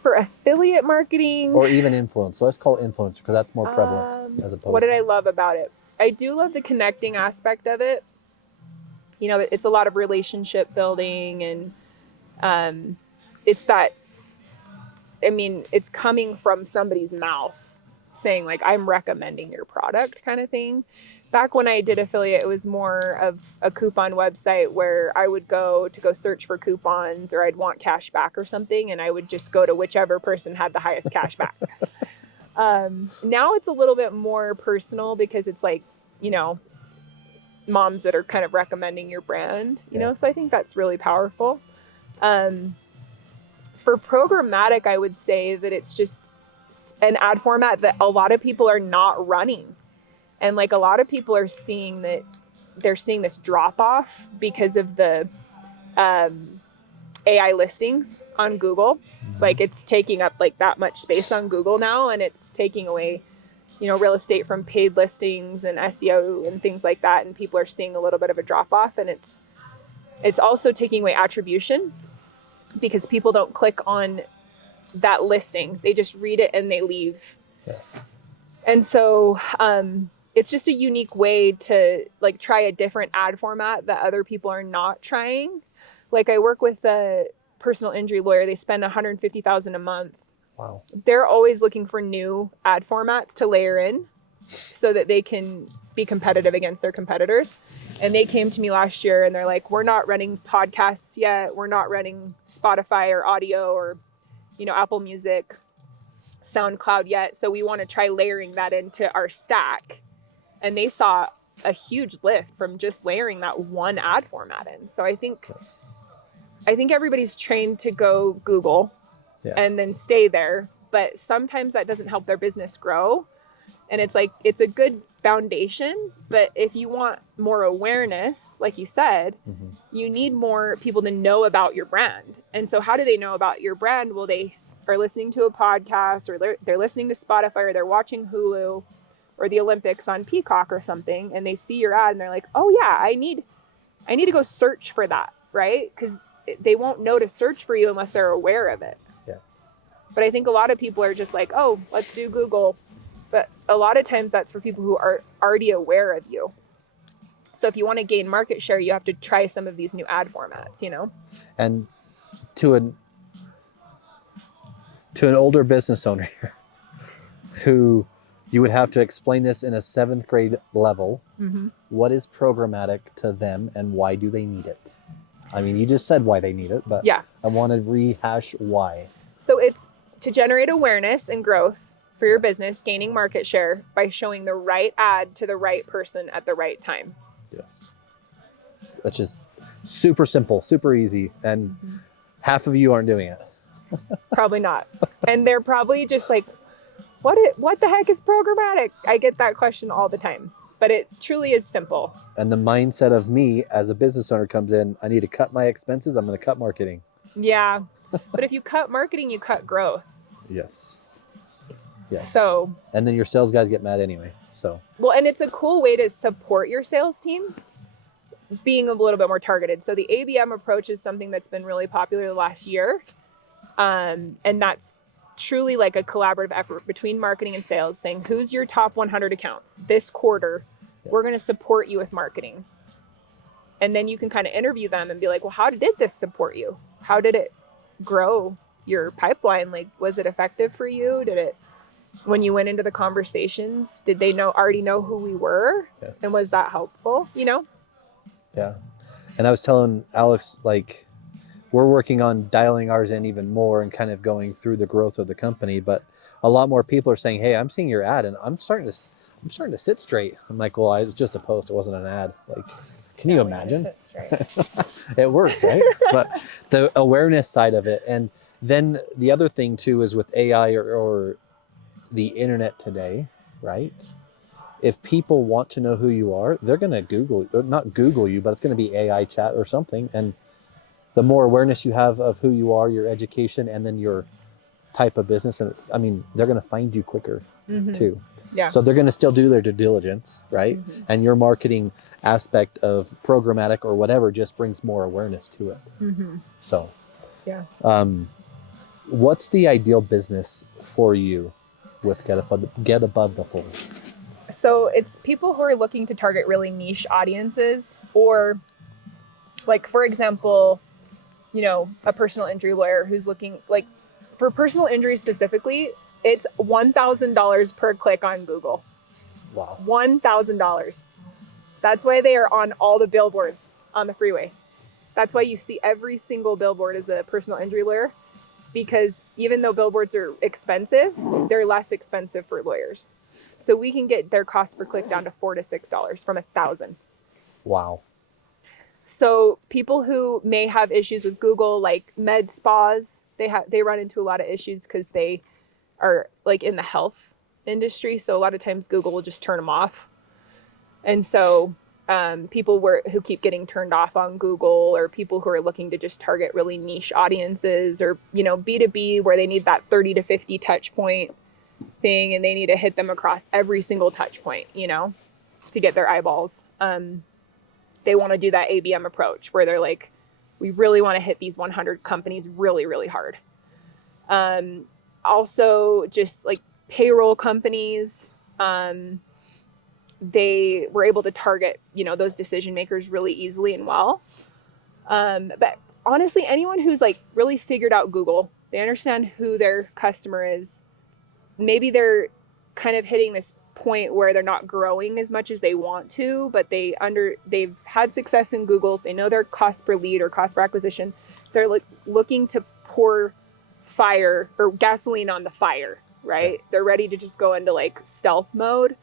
For affiliate marketing, or even influence. So let's call it influencer because that's more prevalent as opposed. What did I love about it? I do love the connecting aspect of it. You know, it's a lot of relationship building, and it's that. I mean, it's coming from somebody's mouth saying like, I'm recommending your product kind of thing. Back when I did affiliate, it was more of a coupon website where I would go search for coupons, or I'd want cash back or something. And I would just go to whichever person had the highest cash back. Now it's a little bit more personal because it's like, you know, moms that are kind of recommending your brand, you know, so I think that's really powerful. For programmatic, I would say that it's just an ad format that a lot of people are not running. And like a lot of people are seeing that they're seeing this drop off because of the AI listings on Google. Like it's taking up like that much space on Google now, and it's taking away, you know, real estate from paid listings and SEO and things like that. And people are seeing a little bit of a drop off, and it's also taking away attribution because people don't click on that listing. They just read it and they leave. Yeah. And so it's just a unique way to like try a different ad format that other people are not trying. Like I work with a personal injury lawyer. They spend $150,000 a month. Wow. They're always looking for new ad formats to layer in so that they can be competitive against their competitors. And they came to me last year and they're like, we're not running podcasts yet. We're not running Spotify or audio or, you know, Apple Music, SoundCloud yet. So we want to try layering that into our stack. And they saw a huge lift from just layering that one ad format in. So I think everybody's trained to go Google and then stay there. But sometimes that doesn't help their business grow. And it's like, it's a good foundation, but if you want more awareness, like you said, you need more people to know about your brand. And so how do they know about your brand? Well, they are listening to a podcast, or they're listening to Spotify, or they're watching Hulu or the Olympics on Peacock or something, and they see your ad and they're like, oh yeah, I need to go search for that, right? Because they won't know to search for you unless they're aware of it. Yeah. But I think a lot of people are just like, oh, let's do Google. But a lot of times that's for people who are already aware of you. So if you want to gain market share, you have to try some of these new ad formats, you know? And to an older business owner who you would have to explain this in a 7th grade level, what is programmatic to them and why do they need it? I mean, you just said why they need it, but I want to rehash why. So it's to generate awareness and growth for your business, gaining market share by showing the right ad to the right person at the right time. Yes. Which is super simple, super easy. And half of you aren't doing it. Probably not. And they're probably just like, what the heck is programmatic? I get that question all the time, but it truly is simple. And the mindset of me as a business owner comes in, I need to cut my expenses. I'm going to cut marketing. Yeah. But if you cut marketing, you cut growth. Yes. Yes. So, and then your sales guys get mad anyway. So, well, and it's a cool way to support your sales team being a little bit more targeted. So the ABM approach is something that's been really popular the last year. And that's truly like a collaborative effort between marketing and sales, saying, who's your top 100 accounts this quarter? We're going to support you with marketing. And then you can kind of interview them and be like, well, how did this support you? How did it grow your pipeline? Like, was it effective for you? When you went into the conversations, did they already know who we were? Yeah. And was that helpful, you know? Yeah. And I was telling Alex, like, we're working on dialing ours in even more and kind of going through the growth of the company. But a lot more people are saying, hey, I'm seeing your ad and I'm starting to sit straight. I'm like, well, it's just a post. It wasn't an ad. Like, can you imagine? It worked, right? But the awareness side of it. And then the other thing too is with AI or the internet today, right? If people want to know who you are, they're going to not Google you, but it's going to be AI chat or something. And the more awareness you have of who you are, your education, and then your type of business, and I mean, they're going to find you quicker too. Yeah. So they're going to still do their due diligence, right? And your marketing aspect of programmatic or whatever just brings more awareness to it. So, yeah. What's the ideal business for you with Get Above the Fold? So it's people who are looking to target really niche audiences, or like, for example, you know, a personal injury lawyer who's looking, like, for personal injury specifically, it's $1,000 per click on Google. Wow. $1,000. That's why they are on all the billboards on the freeway. That's why you see every single billboard as a personal injury lawyer, because even though billboards are expensive, they're less expensive for lawyers. So we can get their cost per click down to $4 to $6 from 1,000. Wow. So people who may have issues with Google, like med spas, they run into a lot of issues because they are like in the health industry. So a lot of times Google will just turn them off. And so people who keep getting turned off on Google, or people who are looking to just target really niche audiences, or, you know, B2B where they need that 30 to 50 touch point thing and they need to hit them across every single touch point, you know, to get their eyeballs. They want to do that ABM approach where they're like, we really want to hit these 100 companies really, really hard. Also just like payroll companies, they were able to target, you know, those decision makers really easily and well. But honestly, anyone who's like really figured out Google, they understand who their customer is. Maybe they're kind of hitting this point where they're not growing as much as they want to, but they've had success in Google. They know their cost per lead or cost per acquisition. They're looking to pour fire or gasoline on the fire, right? Yeah. They're ready to just go into like stealth mode.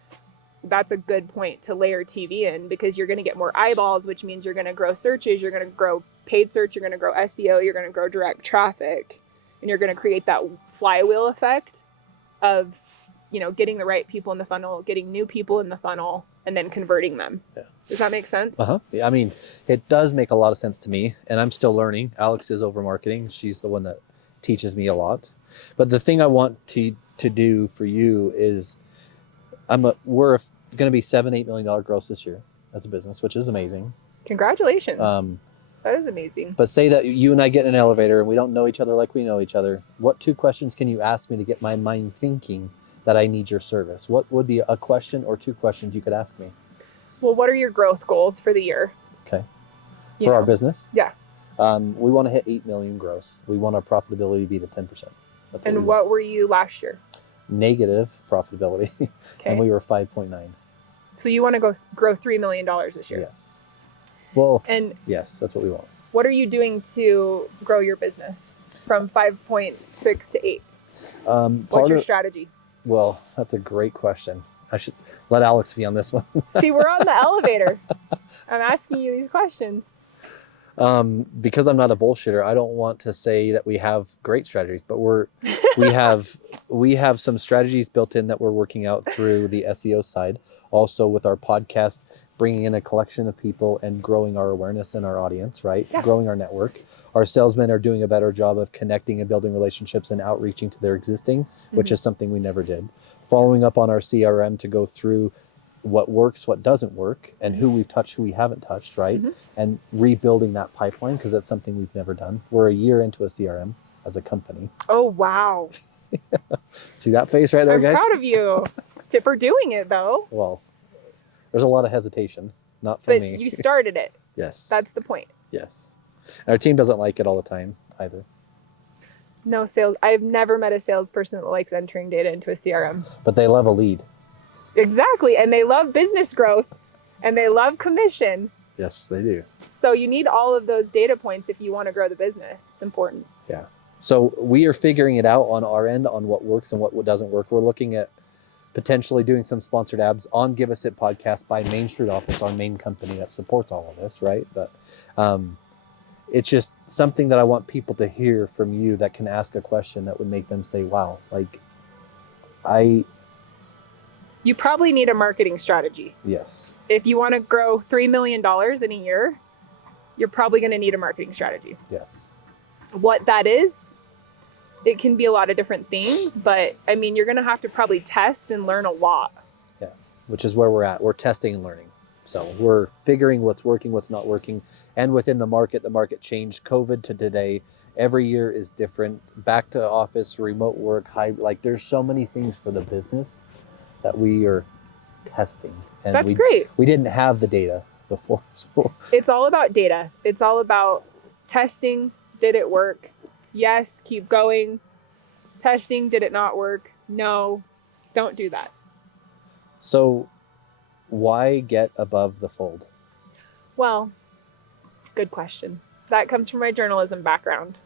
That's a good point to layer TV in, because you're going to get more eyeballs, which means you're going to grow searches, you're going to grow paid search, you're going to grow SEO, you're going to grow direct traffic, and you're going to create that flywheel effect of, you know, getting the right people in the funnel, getting new people in the funnel, and then converting them. Yeah. Does that make sense? Yeah, I mean, it does make a lot of sense to me, and I'm still learning. Alex is over marketing. She's the one that teaches me a lot. But the thing I want to do for you is we're going to be $7-8 million gross this year as a business, which is amazing. Congratulations. That is amazing. But say that you and I get in an elevator and we don't know each other like we know each other. What 2 questions can you ask me to get my mind thinking that I need your service? What would be a question or 2 questions you could ask me? Well, what are your growth goals for the year? Okay. For our business? Yeah. We want to hit 8 million gross. We want our profitability to be to 10%. And what were you last year? Negative profitability. Okay. And we were 5.9. So you want to grow $3 million this year? Yes. Well, and yes, that's what we want. What are you doing to grow your business from 5.6 to 8? What's your strategy? Well, that's a great question. I should let Alex be on this one. See, we're on the elevator. I'm asking you these questions. Because I'm not a bullshitter, I don't want to say that we have great strategies, but we have some strategies built in that we're working out through the SEO side. Also with our podcast, bringing in a collection of people and growing our awareness in our audience, right? Yeah. Growing our network. Our salesmen are doing a better job of connecting and building relationships and outreaching to their existing, which is something we never did. Following up on our CRM to go through what works, what doesn't work, and who we've touched, who we haven't touched, right? And rebuilding that pipeline, because that's something we've never done. We're a year into a CRM as a company. Oh, wow. See that face right there, guys? I'm proud of you for doing it, though. Well, there's a lot of hesitation, not from me. But you started it. Yes. That's the point. Yes. And our team doesn't like it all the time either. No sales. I've never met a salesperson that likes entering data into a CRM. But they love a lead. Exactly. And they love business growth and they love commission. Yes, they do. So you need all of those data points if you want to grow the business. It's important. Yeah. So we are figuring it out on our end on what works and what doesn't work. We're looking at potentially doing some sponsored ads on Give Us It podcast by Main Street Office, our main company that supports all of this, right? But it's just something that I want people to hear from you that can ask a question that would make them say, wow, like You probably need a marketing strategy. Yes. If you want to grow $3 million in a year, you're probably going to need a marketing strategy. Yes. What that is, it can be a lot of different things, but I mean, you're going to have to probably test and learn a lot. Yeah, which is where we're at. We're testing and learning. So we're figuring what's working, what's not working. And within the market changed. COVID to today, every year is different. Back to office, remote work, there's so many things for the business that we are testing. And That's great. We didn't have the data before. So. It's all about data. It's all about testing. Did it work? Yes, keep going. Testing, did it not work? No, don't do that. So why get above the fold? Well, good question. That comes from my journalism background.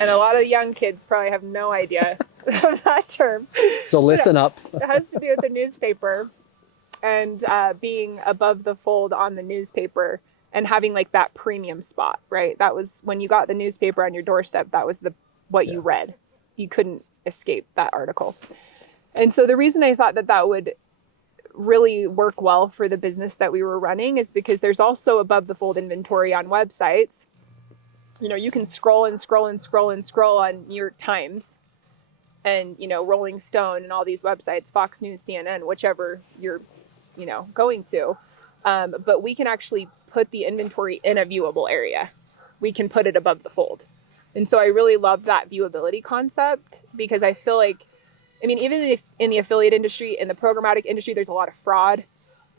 And a lot of young kids probably have no idea of that term. So listen up. It has to do with the newspaper and being above the fold on the newspaper and having like that premium spot, right? That was when you got the newspaper on your doorstep, that was what you read. You couldn't escape that article. And so the reason I thought that would really work well for the business that we were running is because there's also above the fold inventory on websites. You know, you can scroll and scroll and scroll and scroll on New York Times and, you know, Rolling Stone and all these websites, Fox News, CNN, whichever you're, you know, going to. But we can actually put the inventory in a viewable area. We can put it above the fold. And so I really love that viewability concept because I feel like, I mean, even if in the affiliate industry, in the programmatic industry, there's a lot of fraud.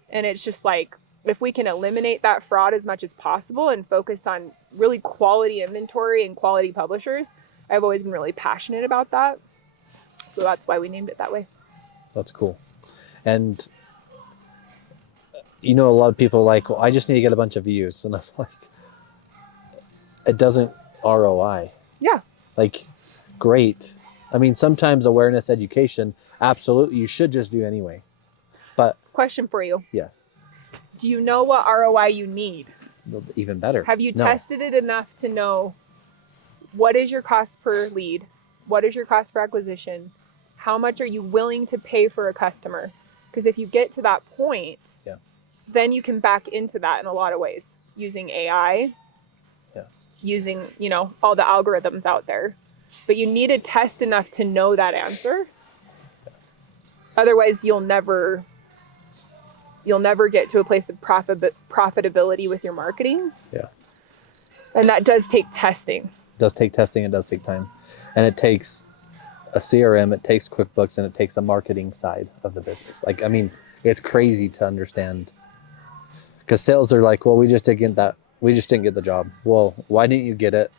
And it's just like, if we can eliminate that fraud as much as possible and focus on really quality inventory and quality publishers, I've always been really passionate about that. So that's why we named it that way. That's cool. And, you know, a lot of people are like, well, I just need to get a bunch of views. And I'm like, it doesn't ROI. Yeah. Like, great. I mean, sometimes awareness education, absolutely, you should just do anyway. But question for you. Yes. Do you know what ROI you need? Even better. Have you tested it enough to know what is your cost per lead? What is your cost per acquisition? How much are you willing to pay for a customer? Because if you get to that point, then you can back into that in a lot of ways using AI, using, you know, all the algorithms out there. But you need to test enough to know that answer. Otherwise, you'll never get to a place of profitability with your marketing. Yeah. And that does take testing. It does take testing. It does take time. And it takes a CRM, it takes QuickBooks, and it takes a marketing side of the business. Like, I mean, it's crazy to understand. Because sales are like, well, we just didn't get that. We just didn't get the job. Well, why didn't you get it?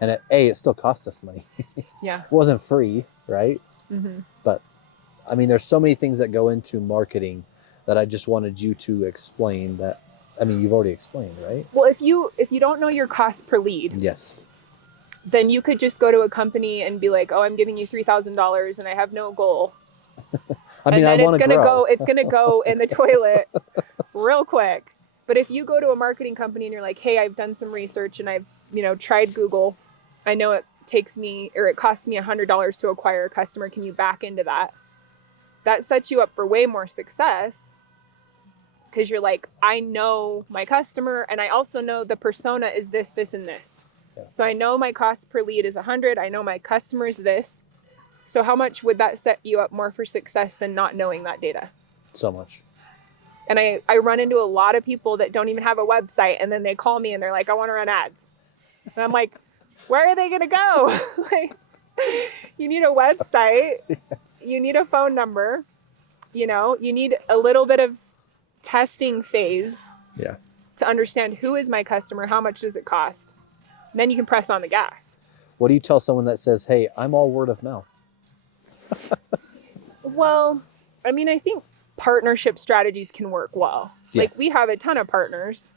And it still cost us money. Yeah. It wasn't free, right? Mm-hmm. But, I mean, there's so many things that go into marketing that I just wanted you to explain that, I mean, you've already explained, right? Well, if you don't know your cost per lead, yes, then you could just go to a company and be like, oh, I'm giving you $3,000 and I have no goal. I mean, and then it's gonna go in the toilet real quick. But if you go to a marketing company and you're like, hey, I've done some research and I've, you know, tried Google. I know it costs me $100 to acquire a customer. Can you back into that? That sets you up for way more success because you're like, I know my customer and I also know the persona is this, this, and this. Yeah. So I know my cost per lead is 100. I know my customer is this. So how much would that set you up more for success than not knowing that data? So much. And I run into a lot of people that don't even have a website and then they call me and they're like, I want to run ads. And I'm like, where are they going to go? Like, you need a website. You need a phone number. You know, you need a little bit of testing phase to understand who is my customer, how much does it cost? And then you can press on the gas. What do you tell someone that says, hey, I'm all word of mouth? Well, I mean, I think partnership strategies can work well. Yes. Like we have a ton of partners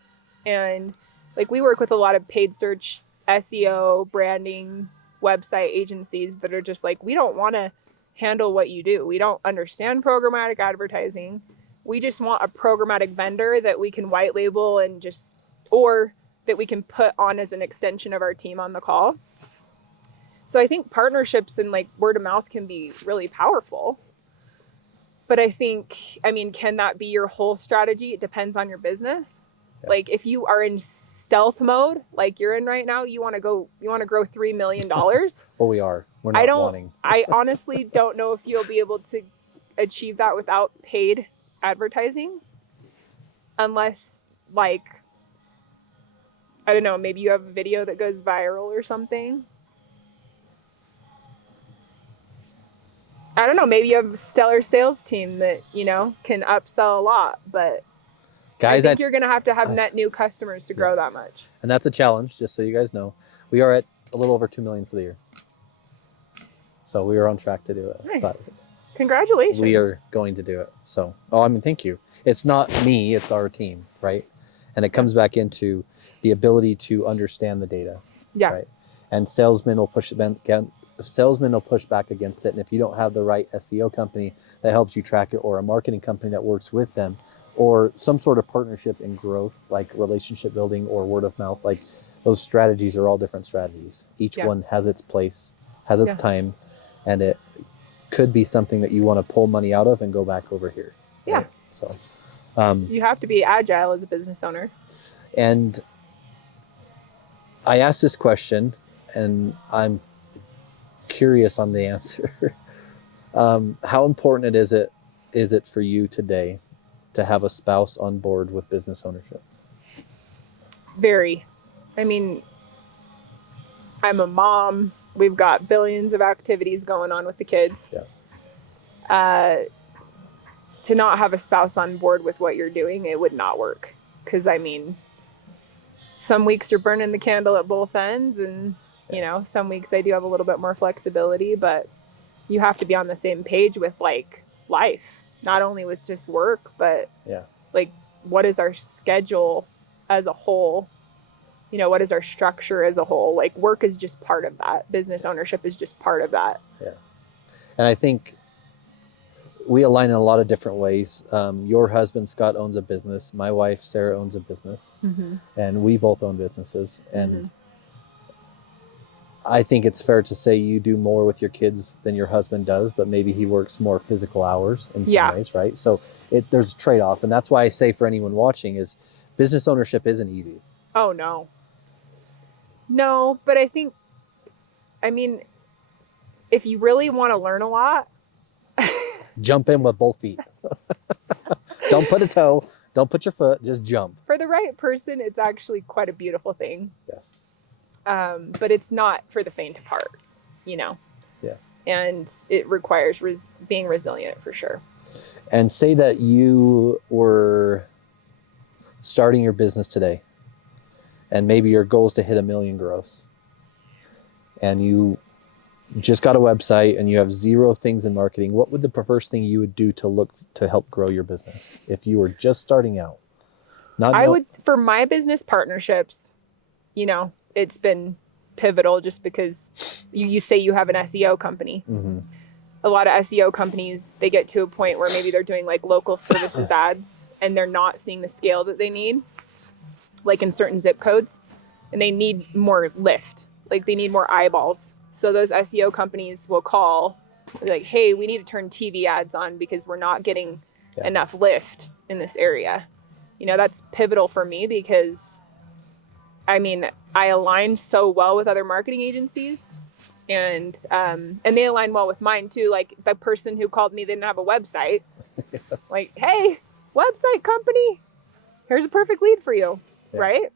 and like we work with a lot of paid search, SEO, branding, website agencies that are just like, we don't want to handle what you do. We don't understand programmatic advertising. We just want a programmatic vendor that we can white label and or that we can put on as an extension of our team on the call. So I think partnerships and like word of mouth can be really powerful. But I think, I mean, can that be your whole strategy? It depends on your business. Yeah. Like if you are in stealth mode, like you're in right now, you want to grow $3 million. Well, we are. We're not wanting. I honestly don't know if you'll be able to achieve that without paid advertising. Unless like, I don't know, maybe you have a video that goes viral or something. I don't know, maybe you have a stellar sales team that, you know, can upsell a lot, but guys, I think you're going to have net new customers to grow that much. And that's a challenge, just so you guys know. We are at a little over 2 million for the year. So we are on track to do it. Nice. But congratulations. We are going to do it. So, thank you. It's not me, it's our team, right? And it comes back into the ability to understand the data. Yeah. Right? and salesmen will push back against it. And if you don't have the right SEO company that helps you track it, or a marketing company that works with them, or some sort of partnership in growth, like relationship building or word of mouth, like those strategies are all different strategies. Each one has its place, has its time, and it could be something that you want to pull money out of and go back over here. Right? So you have to be agile as a business owner. And I asked this question, and I'm curious on the answer. How important is it for you today to have a spouse on board with business ownership? Very. I mean, I'm a mom. We've got billions of activities going on with the kids. To not have a spouse on board with what you're doing, it would not work. Because, I mean, some weeks you're burning the candle at both ends, and, you know, some weeks I do have a little bit more flexibility, but you have to be on the same page with, like, life, not only with just work, but, like, what is our schedule as a whole? You know, what is our structure as a whole? Like, work is just part of that. Business ownership is just part of that. Yeah. And I think we align in a lot of different ways. Your husband, Scott, owns a business. My wife, Sarah, owns a business. And we both own businesses. And I think it's fair to say you do more with your kids than your husband does, but maybe he works more physical hours in some ways, right? So there's a trade-off. And that's why I say for anyone watching is business ownership isn't easy. Oh, no. No, but I think, I mean, if you really want to learn a lot, jump in with both feet. Don't put a toe, don't put your foot, just jump. For the right person, it's actually quite a beautiful thing. Yes. But it's not for the faint of heart, you know? Yeah. And it requires being resilient for sure. And say that you were starting your business today, and maybe your goal is to hit 1 million gross, and you just got a website and you have 0 things in marketing. What would the first thing you would do to help grow your business if you were just starting out? For my business partnerships, you know, it's been pivotal just because you say you have an SEO company. A lot of SEO companies, they get to a point where maybe they're doing like local services ads and they're not seeing the scale that they need, like in certain zip codes, and they need more lift, like they need more eyeballs. So those SEO companies will call like, hey, we need to turn TV ads on because we're not getting enough lift in this area. You know, that's pivotal for me because, I mean, I align so well with other marketing agencies, and they align well with mine too. Like the person who called me, they didn't have a website. Like, hey, website company, here's a perfect lead for you, right?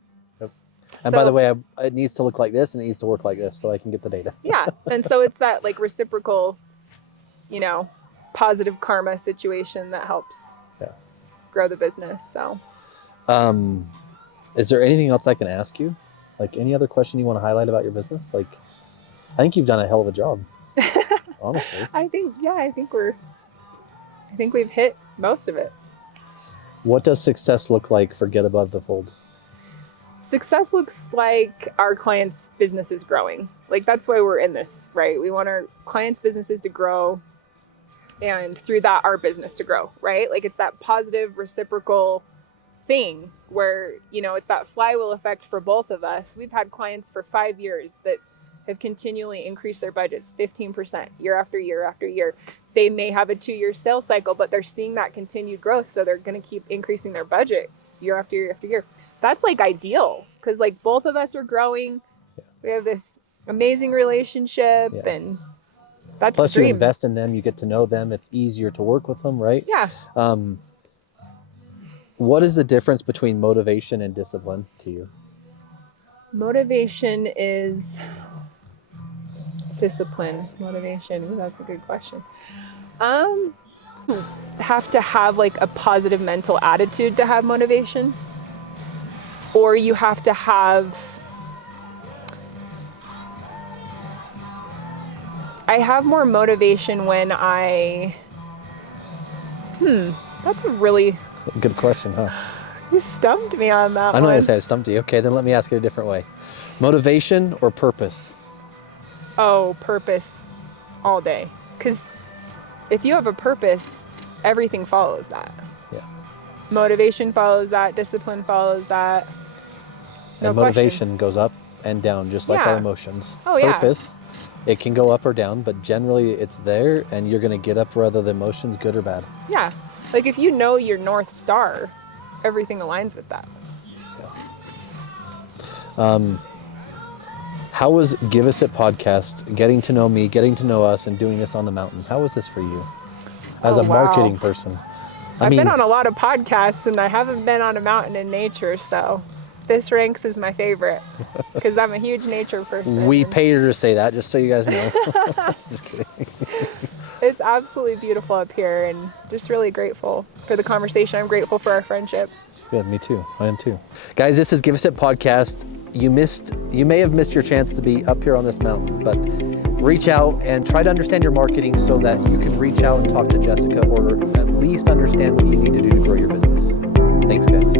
And by the way, it needs to look like this and it needs to work like this so I can get the data. Yeah. And so it's that like reciprocal, you know, positive karma situation that helps grow the business. So, is there anything else I can ask you? Like any other question you want to highlight about your business? Like, I think you've done a hell of a job, honestly. I think we've hit most of it. What does success look like for Get Above the Fold? Success looks like our clients' businesses growing. Like that's why we're in this, right? We want our clients' businesses to grow, and through that, our business to grow, right? Like it's that positive reciprocal thing where, you know, it's that flywheel effect for both of us. We've had clients for 5 years that have continually increased their budgets 15% year after year after year. They may have a 2-year sales cycle, but they're seeing that continued growth. So they're going to keep increasing their budget year after year after year. That's like ideal because like both of us are growing. We have this amazing relationship and that's plus the dream. You invest in them, you get to know them, it's easier to work with them, right? Yeah. What is the difference between motivation and discipline to you? Motivation is discipline. Motivation. Ooh, that's a good question. Have to have like a positive mental attitude to have motivation, or you have to have, I have more motivation when that's a really good question, huh? You stumped me on that I'm not one. gonna say I stumped you. Okay, then let me ask it a different way. Motivation or purpose? Oh, purpose all day. Because if you have a purpose, everything follows that. Yeah. Motivation follows that. Discipline follows that. No And motivation goes up and down, just like our emotions. Oh, yeah. Purpose, it can go up or down, but generally it's there, and you're going to get up whether the emotion's good or bad. Yeah. Like if you know your North Star, everything aligns with that. Yeah. How was Give Us It podcast, getting to know me, getting to know us, and doing this on the mountain? How was this for you as a marketing person? I've been on a lot of podcasts, and I haven't been on a mountain in nature, so this ranks as my favorite because I'm a huge nature person. We paid her to say that, just so you guys know. Just kidding. It's absolutely beautiful up here, and just really grateful for the conversation. I'm grateful for our friendship. Good, me too. I am too. Guys, this is Give Us It podcast. You may have missed your chance to be up here on this mountain, but reach out and try to understand your marketing so that you can reach out and talk to Jessica, or at least understand what you need to do to grow your business. Thanks, guys.